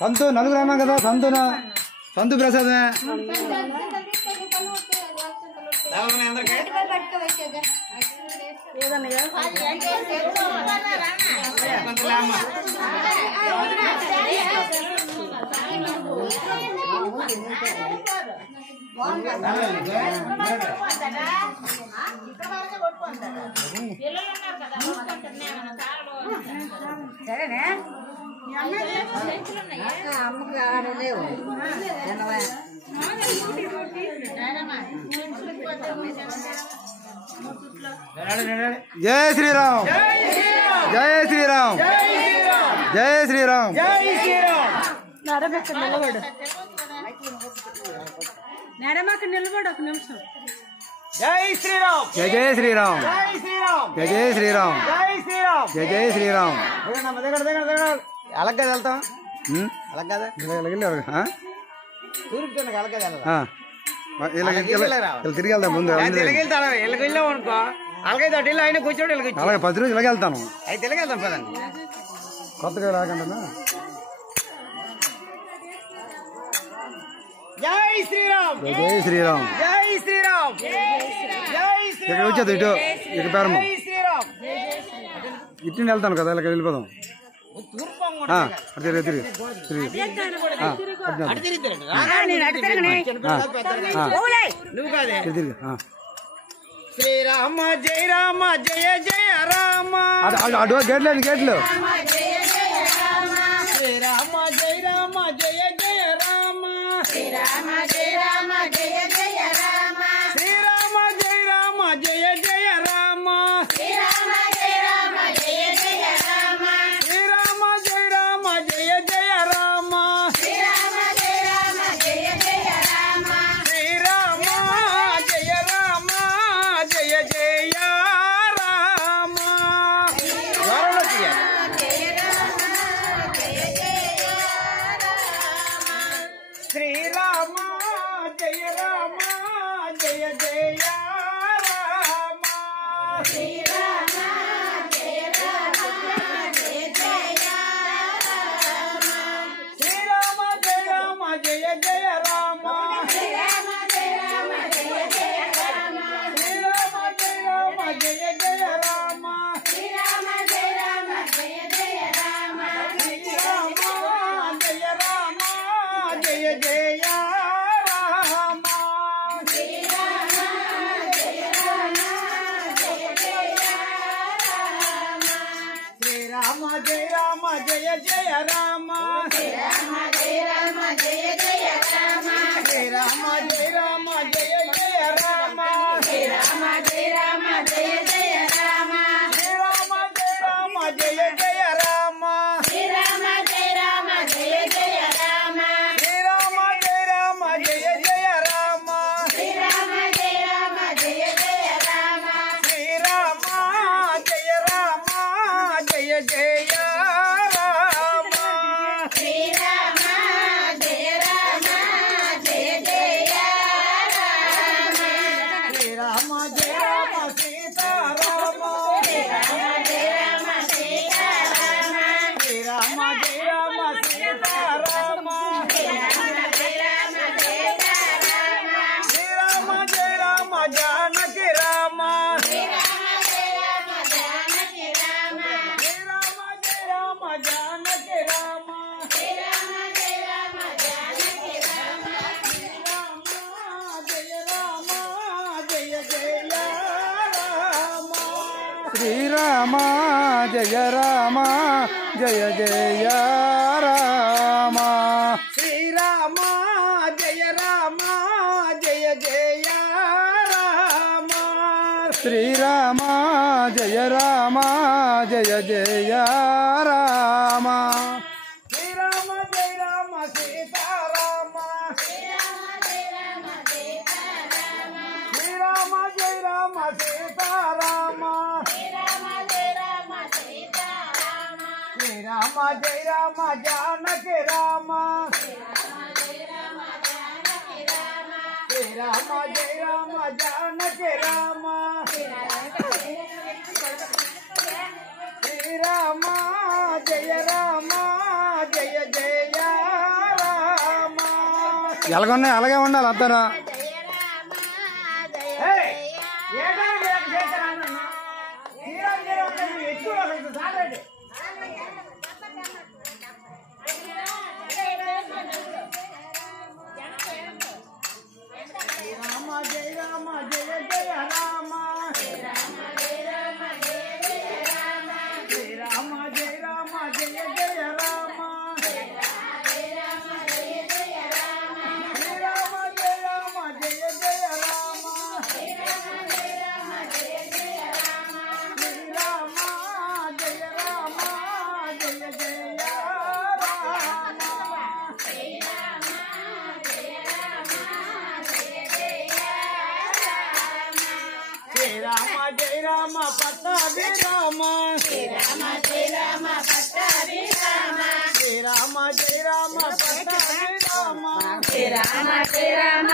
సంతు నలుగురు అన్నాం కదా సంతునా సంతు ప్రసాద్ సరేనే జై శ్రీరామ్ జై శ్రీరామ్ జై శ్రీరామ్ నేరమాక నిలబడు ఒక నిమిషం జై శ్రీరామ్ జై జై శ్రీరామ్ జై శ్రీరామ్ జై జై శ్రీరామ్ జై శ్రీరామ్ జై జై శ్రీరామ్ అలాగ వెళ్తాం అలాగ ఊరుకుతున్నా అలాగ తిరిగి వెళ్తాం ముందు వెళ్తాను ఇళ్ళకి వెళ్ళాం అనుకో అలాగే తోటి ఆయన కూర్చోడు అలాగే 10 రోజులు ఇలాగే వెళ్తాను అయితే ఇలాగ వెళ్తాం పదండి కొత్తగా రాకుండా జై శ్రీరామ్ జై జై శ్రీరామ్ జై శ్రీరామ్ జై ఇక్కడ వచ్చేది ఇటు ఇక పేరమ్మ జై శ్రీరామ్ ఇటు వెళ్తాను కదా ఇలా వెళ్ళిపోదాం తిరిగి తిరిగి తిరిగి నువ్వు కాదే తిరిగి శ్రీరామ జయ రామ జయ జయ రామ అటు గేట్లు గేట్లు శ్రీరామ జయ రామ జయ జయ రామ శ్రీరామ జయ రామ జయ జయ రామ శ్రీరామ జయ రామ జయ జయ రామ శ్రీరామ జయ రామ జయ జయ రామ శ్రీరామ జయ రామ జయ జయ రామ శ్రీరామ జయ రామ జయ జయ రామ శ్రీరామ జయ రామ జయ జయ రామ త్వరలో శ్రీరామ జయ రామ జయ జయ రామ శ్రీరామ జయ రామ జయ జయ రామ శ్రీరామ జయ రామ జయ జయ రామ శ్రీరామ జయ రామ జయ జయ రామ శ్రీరామ జయ రామ జయ జయ రామ శ్రీరామ జయ రామ జయ జయ రామ శ్రీరామ జయ రామ జయ జయ రామ శ్రీరామ జయ రామ జయ జయ రామ శ్రీరామ జయ రామ జయ జయ రామ శ్రీరామ జయ రామ జయ జయ రామ శ్రీరామ జయ రామ జయ జయ రామ శ్రీరామ జయ రామ జయ జయ రామ శ్రీరామ జయ రామ జయ జయ రామ శ్రీరామ జయ రామ జయ జయ రామ శ్రీరామ జయ రామ జయ జయ రామ శ్రీరామ జయ రామ జయ జయ రామ శ్రీరామ జయ రామ జయ జయ రామ శ్రీరామ జయ రామ జయ జయ రామ శ్రీరామ జయ రామ సీతారామ శ్రీరామ జయ రామ సీతారామ శ్రీరామ జయ రామ సీతారామ శ్రీరామ జయ రామ సీతారామ శ్రీరామ జయ రామ జానకి రామ శ్రీరామ జయ రామ జానకి రామ శ్రీరామ జయ రామ జానకి రామ శ్రీరామ జయ రామ జానకి రామ శ్రీరామ జయ రామ జయ జయ రామ శ్రీరామ జయ రామ జయ జయ రామ శ్రీరామ జయ రామ జయ జయ రామ శ్రీరామ జయ రామ సీతారామ శ్రీరామ జయ రామ సీతారామ శ్రీరామ జయ రామ సీతారామ జయ రామ జానకి రామ శ్రీరామ జయ రామ జానకి రామ శ్రీరామ జయ రామ జయ జయ రామ. ఎలాగొన్నాయి అలాగే ఉండాలి అంతారా. రామ జయ రామ జయ జయ రామ శ్రీరామ జయ రామ జయ జయ రామ శ్రీరామ జయ రామ జయ జయ రామ శ్రీరామ జయ జయ రామ శ్రీరామ జయ రామ జయ జయ రామ శ్రీరామ జయ రామ జయ జయ రామ శ్రీరామ జయ రామ జయ జయ రామ జయ రామ పట్టాభి రామ శ్రీరామ జయ రామ పట్టాభి రామ శ్రీరామ జయ రామ పట్టాభి రామ శ్రీరామ జయ రామ